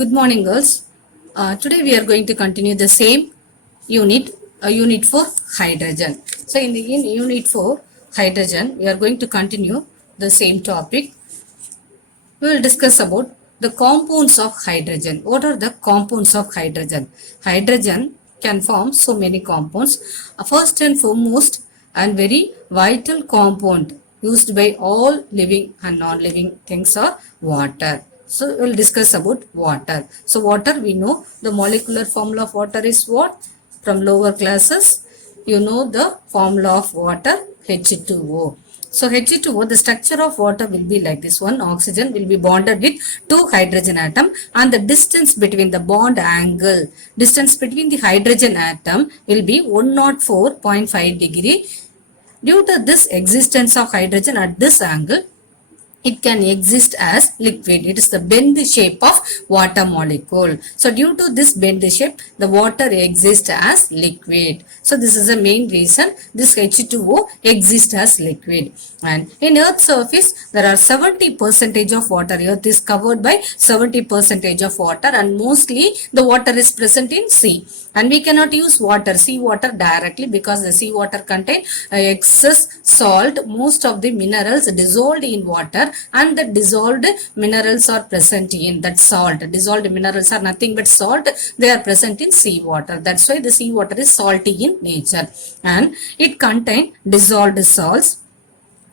Good morning, girls. Today we are going to continue the same unit, unit for hydrogen. So, in unit for hydrogen, we are going to continue the same topic. We will discuss about the compounds of hydrogen. What are the compounds of hydrogen? Hydrogen can form so many compounds. First and foremost, and very vital compound used by all living and non-living things are water. So we'll discuss about water. So water, we know the molecular formula of water is what? From lower classes, you know the formula of water, H2O. So H2O, the structure of water will be like this. One oxygen will be bonded with two hydrogen atom, and the distance between the bond angle, distance between the hydrogen atom will be 104.5 degree. Due to this existence of hydrogen at this angle, it can exist as liquid. It is the bend shape of water molecule. So due to this bend shape, the water exists as liquid. So this is the main reason this H2O exists as liquid. And in Earth's surface, there are 70% of water. Earth is covered by 70% of water, and mostly the water is present in sea. And we cannot use water, seawater directly, because the seawater contain excess salt. Most of the minerals dissolved in water, and the dissolved minerals are present in that salt. Dissolved minerals are nothing but salt. They are present in seawater. That's why the seawater is salty in nature, and it contains dissolved salts.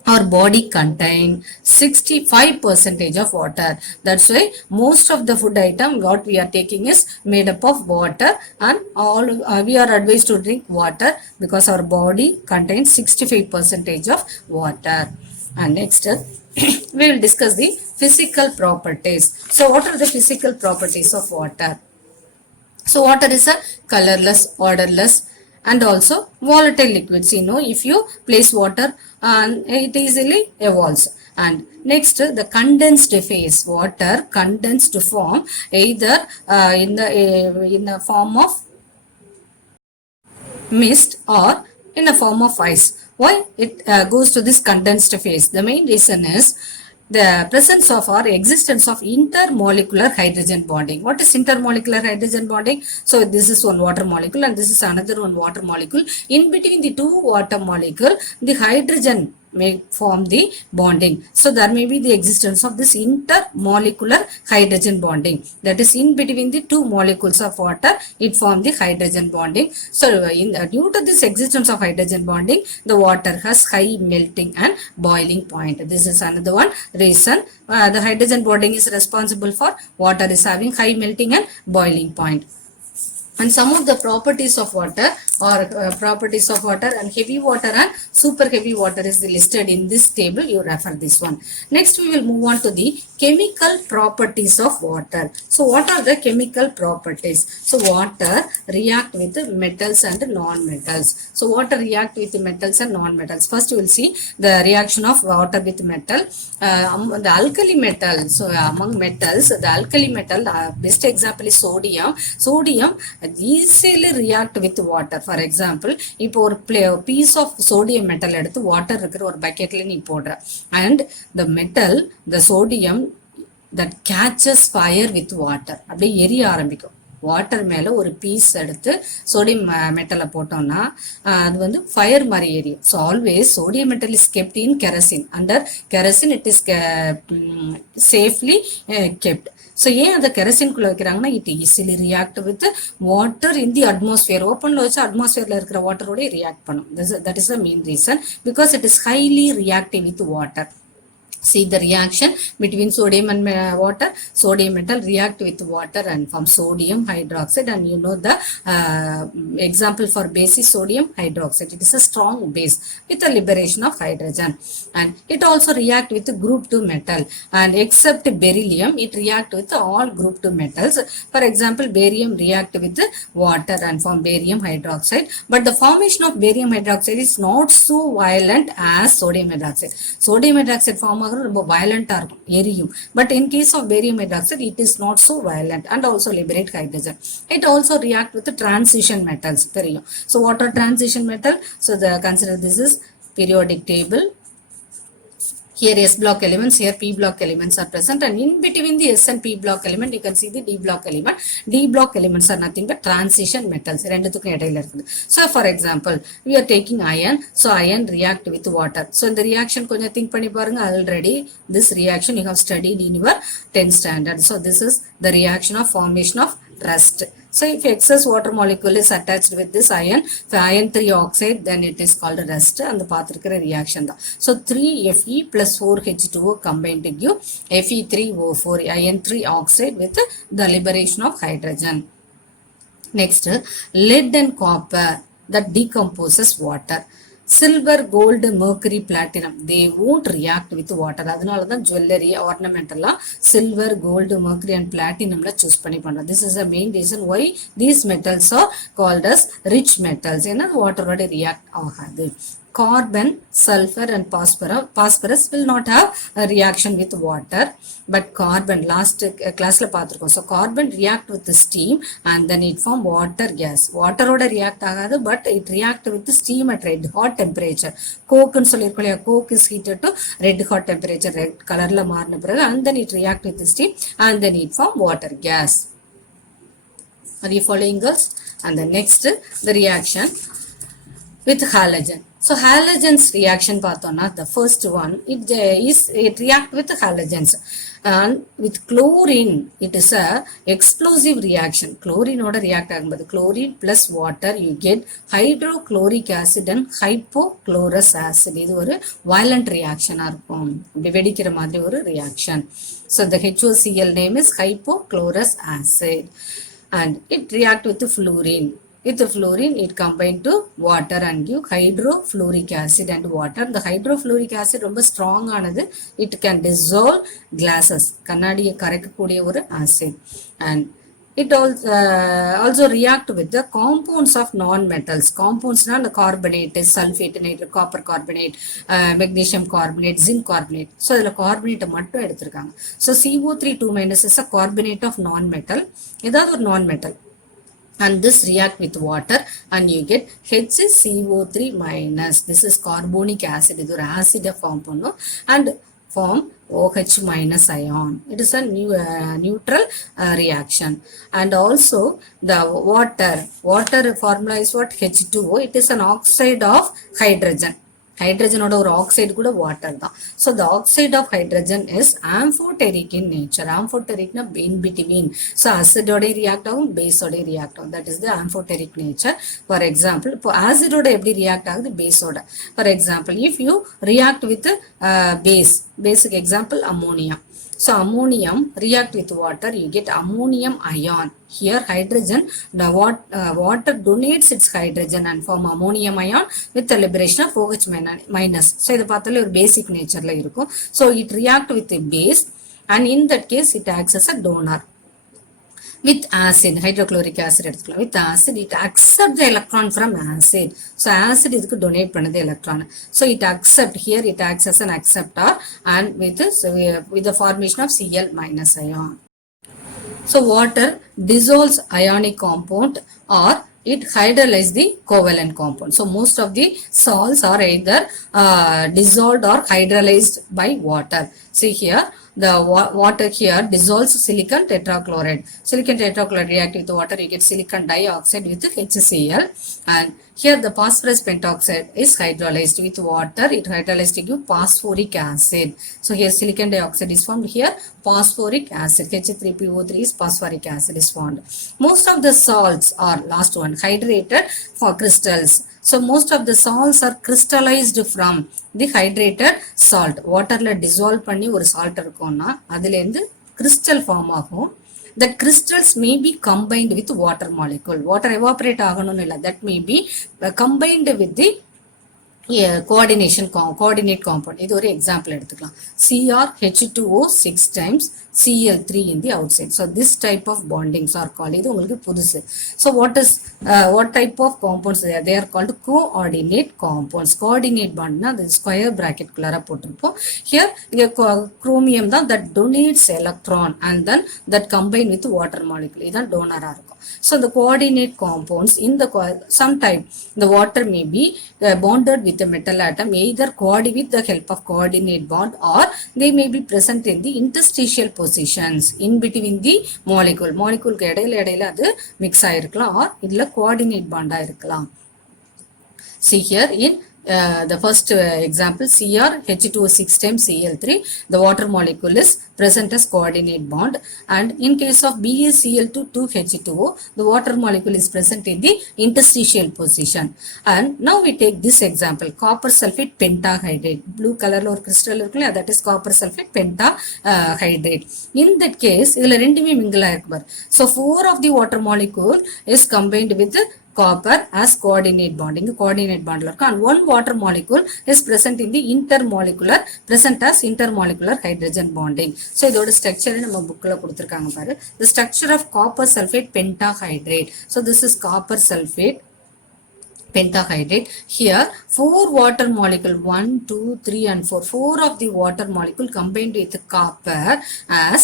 Our body contain 65% of water. That's why most of the food item what we are taking is made up of water, and all we are advised to drink water because our body contains 65% of water. And next we will discuss the physical properties. So what are the physical properties of water? So water is a colorless, odorless, and also volatile liquids. You know, if you place water, and it easily evolves. And next, the condensed phase. Water condensed to form either in the form of mist or in the form of ice. Why it goes to this condensed phase? The main reason is the presence of or existence of intermolecular hydrogen bonding. What is intermolecular hydrogen bonding? So this is one water molecule and this is another one water molecule. In between the two water molecule, the hydrogen may form the bonding. So there may be the existence of this intermolecular hydrogen bonding. That is, in between the two molecules of water, it forms the hydrogen bonding. So due to this existence of hydrogen bonding, the water has high melting and boiling point. This is another one reason the hydrogen bonding is responsible for water is having high melting and boiling point. And some of the properties of water properties of water and heavy water and super heavy water is listed in this table. You refer this one. Next we will move on to the chemical properties of water. So what are the chemical properties? So water react with metals and non-metals. So water react with metals and non-metals. First you will see the reaction of water with metal. The alkali metal. So among metals, the alkali metal, best example is sodium. Sodium easily react with water. For example, இப்போ ஒரு piece of sodium metal எடுத்து water இருக்கிற ஒரு bucketல நீ போடுற, and the metal, the sodium that catches fire with water, அப்படியே எரிய ஆரம்பிக்கும். வாட்டர் மேலே ஒரு பீஸ் எடுத்து சோடியம் மெட்டலை போட்டோம்னா அது வந்து ஃபயர் மாதிரி எரியும். So always sodium metal is kept in kerosene. Under kerosene it is safely kept. So ஏன் அந்த கெரசின்குள்ளே வைக்கிறாங்கன்னா, it easily react with water in the atmosphere. ஓப்பனில் வச்சு அட்மாஸ்பியரில் இருக்கிற வாட்டரோட ரியாக்ட் பண்ணும். That is the main reason, because it is highly reactive with water. See the reaction between sodium and water. Sodium metal react with water and form sodium hydroxide, and you know the example for base is sodium hydroxide. It is a strong base with the liberation of hydrogen, and it also react with group 2 metal, and except beryllium it react with all group 2 metals. For example, barium react with water and form barium hydroxide, but the formation of barium hydroxide is not so violent as sodium hydroxide. Sodium hydroxide form ரொம்ப violent இருக்கும், எரியும். But in case of barium hydroxide, it is not so violent and also liberate hydrogen. It also react with the transition metals. தெரியும். So what are transition metal? So consider this is periodic table. Here S block elements, here P block elements are present, and in between the S and P block element you can see the D block element. D block elements are nothing but transition metals. So for example, we are taking iron, so iron react with water. So in the reaction konja think panni parunga, already this reaction you have studied in your 10th standard. So this is the reaction of formation of rust. So if excess water molecule is attached with this iron, for iron 3 oxide, then it is called rust and the pathikara reaction. So 3Fe plus 4H2O combined to give Fe3O4, iron 3 oxide with the liberation of hydrogen. Next, lead and copper that decomposes water. Silver, gold, mercury, platinum, they won't react with water. அதனால தான் jewelry, ornamental, silver, gold, mercury and platinum la choose பண்ணி பண்றோம். This is the main reason why these metals are called as rich metals. ஏன்னா water ஓட react ஆகாது. Carbon, sulfur and phosphorus will not have a reaction with water, but carbon, last class la paathirukkom. So carbon react with the steam and then it form water gas. Water oda react agadu, but it react with the steam at red hot temperature. Coke nu sollirukkom, coke is heated to red hot temperature, red color la maarna piragu, and then it react with the steam and then it form water gas. Are you following girls? And the next, the reaction with halogen. So halogens reaction பார்த்தோம்னா, the first one, it react with halogens, and with chlorine it is a explosive reaction. Chlorine oda react ஆகும்போது chlorine plus water you get hydrochloric acid and hypochlorous acid. இது ஒரு violent reaction இருக்கும், இப்படி வெடிக்கிற மாதிரி ஒரு reaction. So the HOCl name is hypochlorous acid, and it react with the fluorine. With the fluorine, it combine to water and give hydrofluoric acid and water. The hydrofluoric acid ரொம்ப strong ஆனது. It can dissolve glasses. கண்ணாடியை கரைக்கக்கூடிய ஒரு acid. And it also react with the compounds of non-metals. Compounds na the carbonate, sulfate, copper carbonate, magnesium carbonate, zinc carbonate. So the carbonate மட்டும் எடுத்திருக்காங்க. So CO3 2- is a carbonate of non-metal. ஏதாவது ஒரு non-metal. And this react with water and you get HCO3-. This is carbonic acid. This is acid form and form OH- ion. It is a neutral reaction. And also the water formula is what? H2O. It is an oxide of hydrogen. Hydrogen oda or oxide kuda water da. So the oxide of hydrogen is amphoteric in nature. Amphoteric na in between. So acid oda react agum, base oda react agum. That is the amphoteric nature. For example, acid oda eppadi react agudhu, base oda. For example, if you react with basic example ammonia. So ammonium react with water, you get ammonium ion. Here hydrogen, the water donates its hydrogen and form ammonium ion with the liberation of OH-. So இது பார்த்தாலே ஒரு basic nature la இருக்கும். So it react with a base and in that case it acts as a donor. With acid, hydrochloric acid எடுத்துக்கலாம். With acid, it accept the electron from acid. So acid இதுக்கு donate பண்ணது electron. So it accept, here it acts as an acceptor and with the formation of Cl- ion. So water dissolves ionic compound or it hydrolyzes the covalent compound. So most of the salts are either dissolved or hydrolyzed by water. See here, the water here dissolves silicon tetrachloride. Silicon tetrachloride react with water, you get silicon dioxide with HCl. And here the phosphorus pentoxide is hydrolyzed with water. It hydrolyzed to give phosphoric acid. So here silicon dioxide is formed. Here phosphoric acid, H3PO3 is phosphoric acid is formed. Most of the salts are, last one, hydrated for crystals. So most of the salts are crystallized from the hydrated salt. Water la dissolve பண்ணி ஒரு salt இருக்கும்னா அதிலேந்து crystal form ஆகும். The crystals may be combined with water molecule. Water evaporate ஆகணும்னு இல்ல. That may be combined with the coordinate compound. இது ஒரு example எடுத்துக்கலாம். CrH2O 6 times, Cl3 in the outside. So this type of bondings are called. இது உங்களுக்கு புதுசு. So what type of compounds they are? They are called coordinate compounds. Coordinate bond na the square bracket குள்ளார போட்டிருப்போம். Here chromium தான் that donates electron and then that combine with water molecule. இதான் donor இருக்கும். So the coordinate compounds in the sometime the water may be bonded with the metal atom either with the help of coordinate bond or they may be present in the interstitial positions in between the molecule இடையில அது mix ஆயிருக்கலாம் or இதுல coordinate bond ஆயிருக்கலாம். See here in the first example Cr H2O6 times Cl3 the water molecule is present as coordinate bond and in case of BaCl2 2H2O the water molecule is present in the interstitial position. And now we take this example copper sulfate pentahydrate blue color or crystal irukla that is copper sulfate pentahydrate. In that case idla rendume mingle aayirukku bar. So 4 of the water molecule is combined with copper as coordinate bonding coordinate bond and one water molecule is present in the intermolecular hydrogen bonding. So idoda structure நம்ம bookல கொடுத்திருக்காங்க பாரு. The structure of copper sulfate pentahydrate. So this is copper sulfate pentahydrate. Here 4 water molecule 1 2 3 and 4 of the water molecule combined with copper as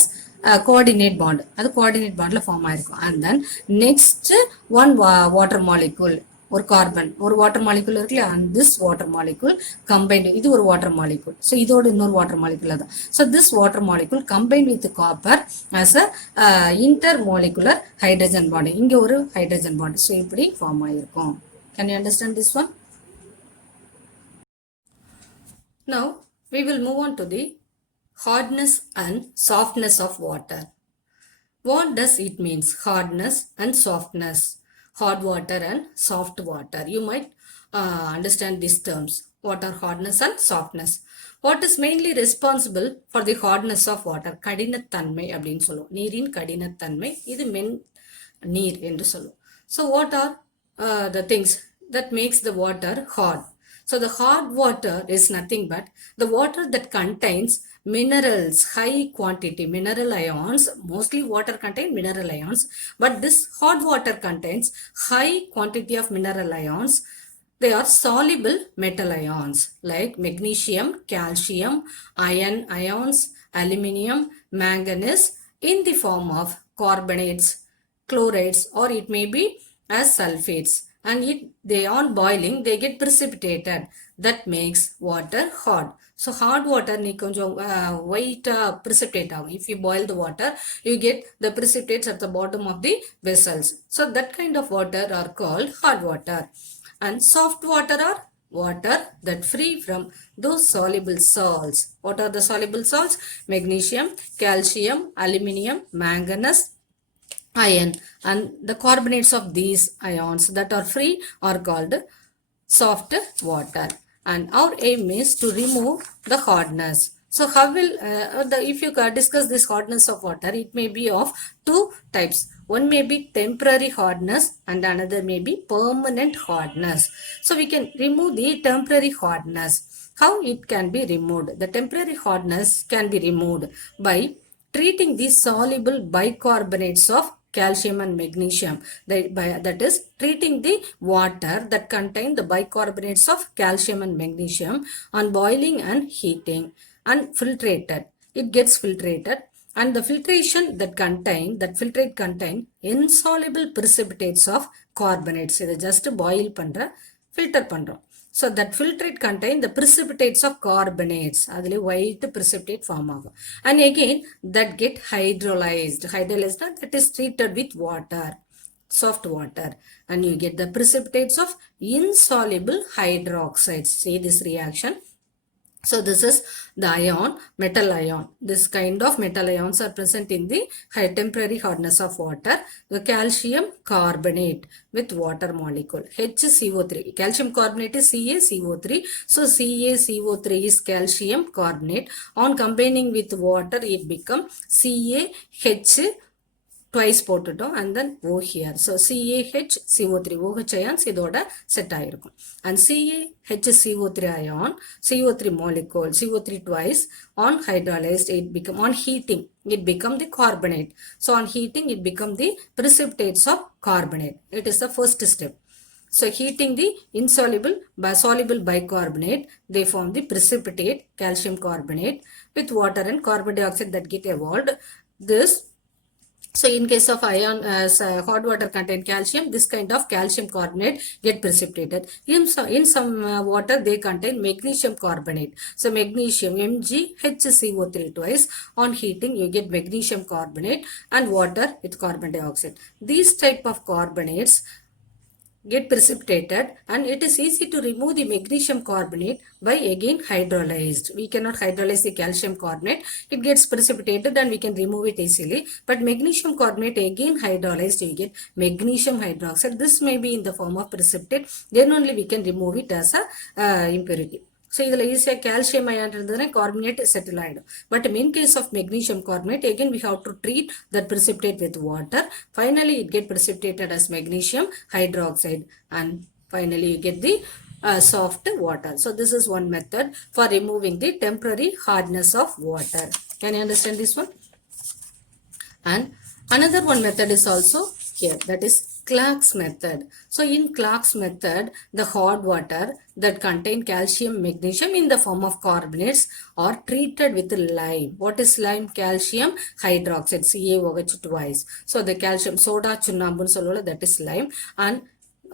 coordinate bond அது coordinate bondல form ஆயிருக்கும் and then next one water molecule ஒரு carbon ஒரு water molecule இருக்குல்ல and this water molecule combined இது ஒரு water molecule so இதோட இன்னொரு water molecule அதான் so this water molecule combined with copper as a intermolecular hydrogen bond இங்க ஒரு hydrogen bond so இப்படி form ஆயிருக்கும். Can you understand this one? Now we will move on to the hardness and softness of water. What does it means? Hardness and softness. Hard water and soft water. You might understand these terms. What are hardness and softness? What is mainly responsible for the hardness of water? கடினத்தன்மை அப்படின்னு சொல்லுவோம். நீரின் கடினத்தன்மை இது நீர் என்று சொல்லுவோம். So what are the things that makes the water hard? So the hard water is nothing but the water that contains minerals, high quantity mineral ions. Mostly water contain mineral ions, but this hot water contains high quantity of mineral ions. They are soluble metal ions like magnesium, calcium, iron ions, aluminium, manganese in the form of carbonates, chlorides, or it may be as sulfates. And they on boiling they get precipitated. That makes water hard. So hard water நீ கொஞ்சம் white precipitate ஆகும். If you boil the water you get the precipitates at the bottom of the vessels. So that kind of water are called hard water. And soft water are water that free from those soluble salts. What are the soluble salts? Magnesium, calcium, aluminium, manganese, iron, and the carbonates of these ions that are free are called soft water. And our aim is to remove the hardness. So how will if you discuss this hardness of water, it may be of two types. One may be temporary hardness and another may be permanent hardness. So we can remove the temporary hardness. How it can be removed? The temporary hardness can be removed by treating the soluble bicarbonates of calcium and magnesium. That is treating the water that contain the bicarbonates of calcium and magnesium on boiling and heating and filtrated. It gets filtrated and the filtration that filtrate contain insoluble precipitates of carbonates. இதை just boil பண்ற filter பண்றோம். So that filtrate contain the precipitates of carbonates. அதிலே white precipitate form ஆகும். And again that get hydrolyzed. Hydrolyzed that is treated with water, soft water. And you get the precipitates of insoluble hydroxides. See this reaction. So this is the ion, metal ion. This kind of metal ions are present in the temporary hardness of water. The calcium carbonate with water molecule. HCO3. Calcium carbonate is CaCO3. So CaCO3 is calcium carbonate. On combining with water, it becomes CaH twice போட்டுட்டோம் and then O here. So CaH CO3 OH ions இதோட set ஆயிருக்கும் and CaHCO3 ion CO3 molecule CO3 twice on hydrolyzed it become on heating it become the carbonate. So on heating it become the precipitates of carbonate. It is the first step. So heating the insoluble soluble bicarbonate, they form the precipitate calcium carbonate with water and carbon dioxide that get evolved. This, so in case of ion hot water contain calcium, this kind of calcium carbonate get precipitated. In some water they contain magnesium carbonate. So magnesium MgHCO3 twice on heating you get magnesium carbonate and water with carbon dioxide. These type of carbonates get precipitated and it is easy to remove the magnesium carbonate by again hydrolyzed. We cannot hydrolyze the calcium carbonate. It gets precipitated and we can remove it easily. But magnesium carbonate again hydrolyzed, you get magnesium hydroxide. This may be in the form of precipitate. Then only we can remove it as a impurity. So இதில் ஈஸியாக calcium ion இருந்ததுன்னா carbonate settle ஆகிடும். But in case of magnesium carbonate, again we have to treat that precipitate with water. Finally it get precipitated as magnesium hydroxide and finally you get the soft water. So this is one method for removing the temporary hardness of water. Can you understand this one? And another one method is also here, that is Clark's method. So in Clark's method, the hot water that contain calcium magnesium in the form of carbonates are treated with lime. What is lime? Calcium hydroxide, CaOH twice. So the calcium soda chunnambun solluvola, that is lime. And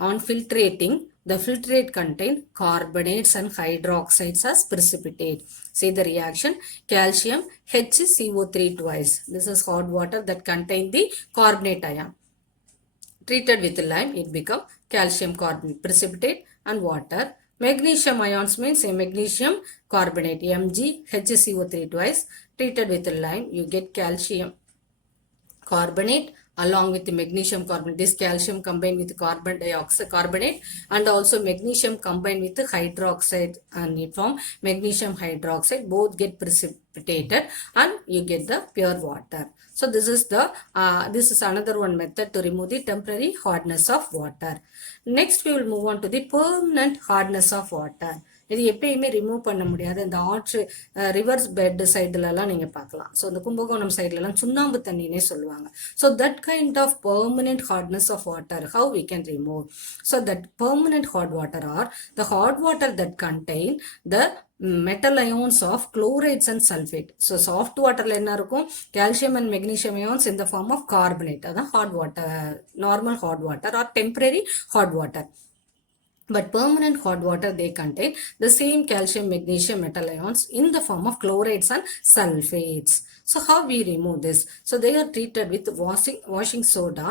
on filtrating, the filtrate contain carbonates and hydroxides as precipitate. See the reaction, calcium HCO3 twice. This is hot water that contain the carbonate ion. Treated with lime, it become calcium carbonate precipitate and water. Magnesium ions means a magnesium carbonate, MgHCO3 twice. Treated with lime, you get calcium carbonate along with the magnesium carbonate. This calcium combined with carbon dioxide carbonate and also magnesium combined with the hydroxide and it form magnesium hydroxide. Both get precipitated and you get the pure water. So this is another one method to remove the temporary hardness of water. Next we will move on to the permanent hardness of water. இது எப்பயுமே remove பண்ண முடியாது. இந்த ஆற்று reverse bed சைடுலலாம் நீங்கள் பார்க்கலாம். So இந்த கும்பகோணம் சைட்லலாம் சுண்ணாம்பு தண்ணினே சொல்லுவாங்க. So that kind of permanent hardness of water how we can remove. So that permanent hard water or the hard water that contain the metal ions of chlorides and sulfate. So soft waterல என்ன இருக்கும்? Calcium and magnesium ions in the form of carbonate. அதான் hot water, normal hot water or temporary hot water. But permanent hot water, they contain the same calcium, magnesium, metal ions in the form of chlorides and sulfates. So how we remove this? So they are treated with washing soda.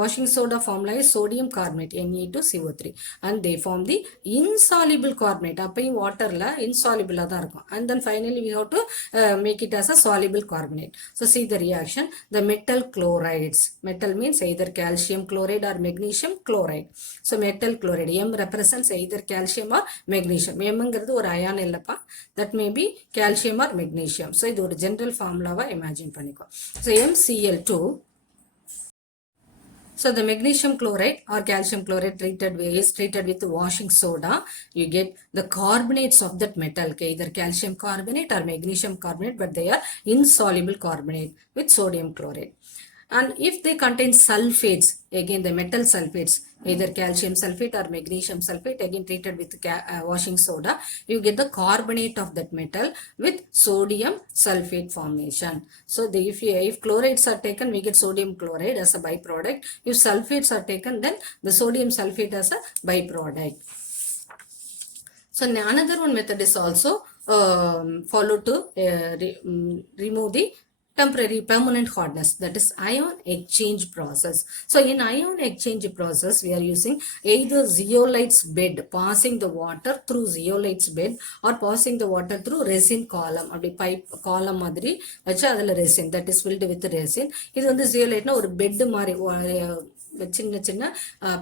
Washing soda formula is sodium carbonate, Na2CO3. And they form the insoluble carbonate. அப்பையும் waterல insoluble தான் இருக்கும். And then finally we have to make it as a soluble carbonate. So see the reaction. The metal chlorides. Metal means either calcium chloride or magnesium chloride. So metal chloride. M represents either calcium or magnesium. M-ங்கிறது ஒரு ion இல்லப்பா. That may be calcium or magnesium. So இது ஒரு general formula imagine பண்ணிக்கோ. So MCl2. So the magnesium chloride or calcium chloride is treated with washing soda. You get the carbonates of that metal, either calcium carbonate or magnesium carbonate, but they are insoluble carbonate with sodium chloride. And if they contain sulfates, again the metal sulfates, either calcium sulfate or magnesium sulfate, again treated with washing soda, you get the carbonate of that metal with sodium sulfate formation. So if chlorides are taken, we get sodium chloride as a byproduct. If sulfates are taken, then the sodium sulfate as a byproduct. So another one method is also followed to remove the temporary permanent hardness, that is ion exchange process. So in ion exchange process we are using either zeolites bed, passing the water through zeolites bed or passing the water through resin column. அப்படி pipe column மாதிரி வச்சு அதில் resin, that is filled with resin. இது வந்து zeoliteனா ஒரு bed மாதிரி சின்ன சின்ன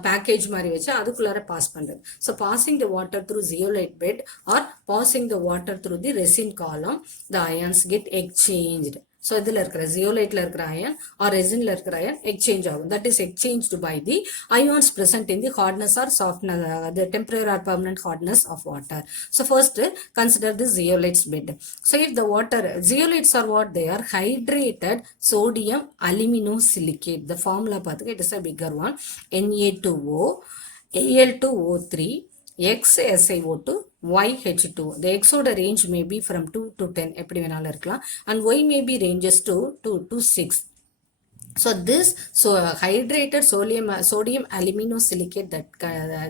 பேக்கேஜ் மாதிரி வச்சு அதுக்குள்ளார பாஸ் பண்ணுறது. So passing the water through zeolite bed or passing the water through the resin column, the ions get exchanged. So இதில் இருக்கிற zeolite இருக்கிற ion or resin இருக்கிற ion exchange ஆகும். That is exchanged by the ions present in the hardness or softness, the temporary or permanent hardness of water. So first consider the zeolites bed. So if the water, zeolites are what they are? Hydrated sodium aluminosilicate. The formula பார்த்துக்க, it is a bigger one. Na2O, Al2O3, XSiO2, YH2. The X oda range may be from 2 to 10 எப்படி வேணாலும் இருக்கலாம், and Y may be ranges to 2 to 6. So this hydrated sodium aluminosilicate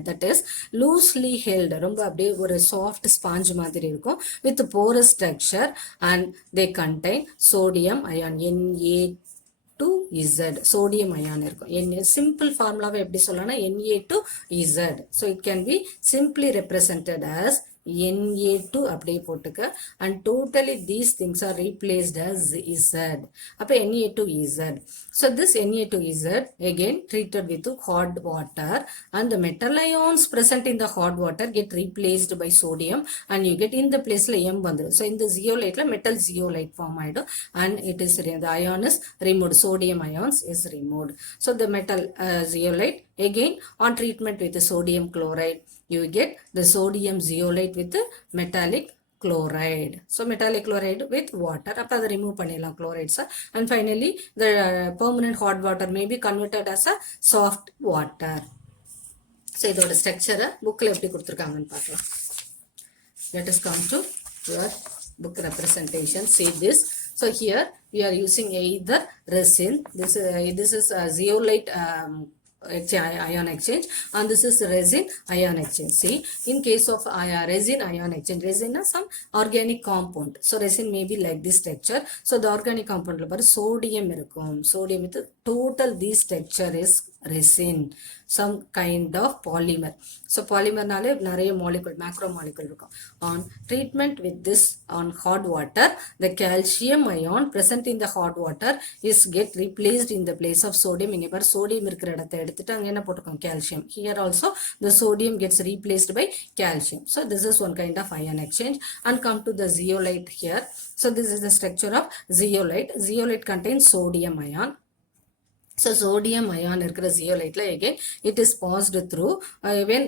that is loosely held, ரொம்ப அப்படியே ஒரு soft sponge மாதிரி இருக்கும், with porous structure, and they contain sodium ion Na2Z. sodium ion இருக்கும். simple formula எப்படி சொல்லலாம்னா Na2Z. So it can be simply represented as Na2 அப்படியே போட்டுக்க, and totally these things are replaced as Z. அப்ப Na2Z. So this Na2Z again treated with hot water, and the metal ions present in the hot water get replaced by sodium, and you get in the place M வந்துரும். So in the zeolite metal zeolite form ஆயிடும், and it is the ion is removed, sodium ions is removed. So the metal zeolite again on treatment with the sodium chloride, you get the sodium zeolite with the metallic chloride. So metallic chloride with water, அப்ப அதை remove பண்ணிடலாம் chlorides. And finally the permanent hot water may be converted as a soft water. So இதோட ஸ்ட்ரக்சரை புக்கில் எப்படி கொடுத்துருக்காங்கன்னு பார்க்கலாம். Let us come to your book representation. See this. So here we are using either resin. This is a zeolite ion exchange, and this is resin ion exchange. See, in case of resin ion exchange, resin is some organic compound. So resin may be like this structure. So the organic compound la sodium irukum. Sodium with total this structure is resin, some kind of polymer. So polymer nale nariya molecule, macromolecule irukum. On treatment with this on hot water, the calcium ion present in the hot water is get replaced in the place of sodium. Inga sodium irukra edatha எடுத்துட்டு அங்க என்ன போட்டுக்கோம், calcium. Here also the sodium gets replaced by calcium. So this is one kind of ion exchange. And come to the zeolite here. So this is the structure of zeolite. Zeolite contains sodium ion. So sodium ion இருக்கிற zeolite again it is passed through when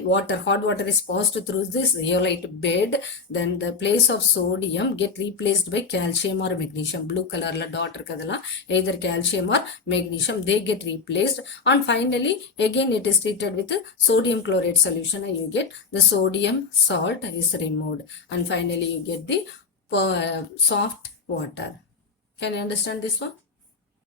hot water is passed through this zeolite bed, then the place of sodium get replaced by calcium or magnesium. Blue color la dot இருக்கதெல்லாம் either calcium or magnesium, they get replaced, and finally again it is treated with sodium chloride solution, and you get the sodium salt is removed, and finally you get the soft water. Can you understand this one?